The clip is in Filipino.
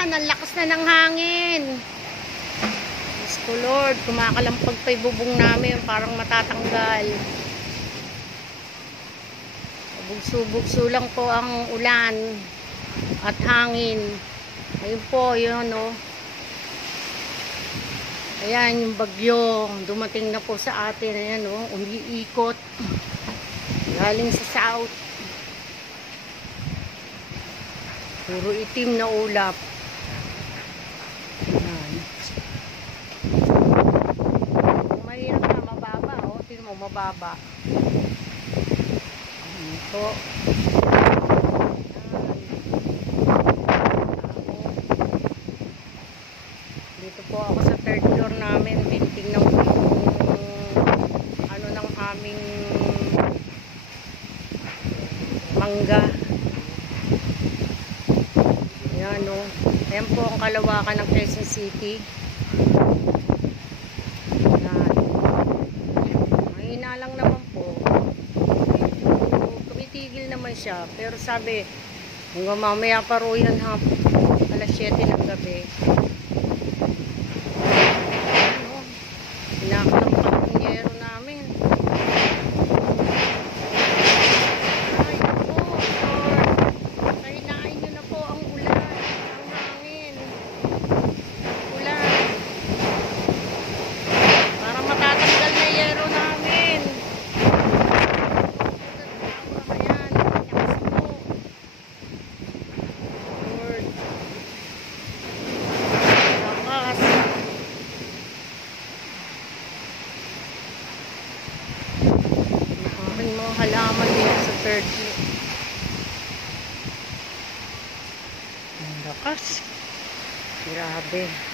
yan. Ang lakas na ng hangin. Diyos ko Lord, kumakalampag pa yung bubong namin. Parang matatanggal. Bugso-bugso lang po ang ulan at hangin. Ayun po, yun o. Ayan yung bagyo. Dumating na po sa atin. Ayan o, umiikot. Galing sa south. Puro itim na ulap. Ayan. Mahirap na, mababa o. Tingnan mo, mababa. Ito. Dito po ako sa third floor namin. Tinitingnan ko yung ano ng aming mangga. Ayan o. Ayan po ang kalawakan ng Quezon City. Ayan. Mahina lang naman po. Tumitigil naman siya. Pero sabi, hanggang mamaya pa ro yan ha. Alas 7 ng gabi. Pinakalampak ang yero namin. Ay po, Lord. Kahinain nyo na po ang ulan. Ang hangin. Ulan. Para matatanggal na yero namin. Ayan. Lakas po. Lord. Lakas. Aking mga halaman dito sa third floor. Ang lakas. Grabe.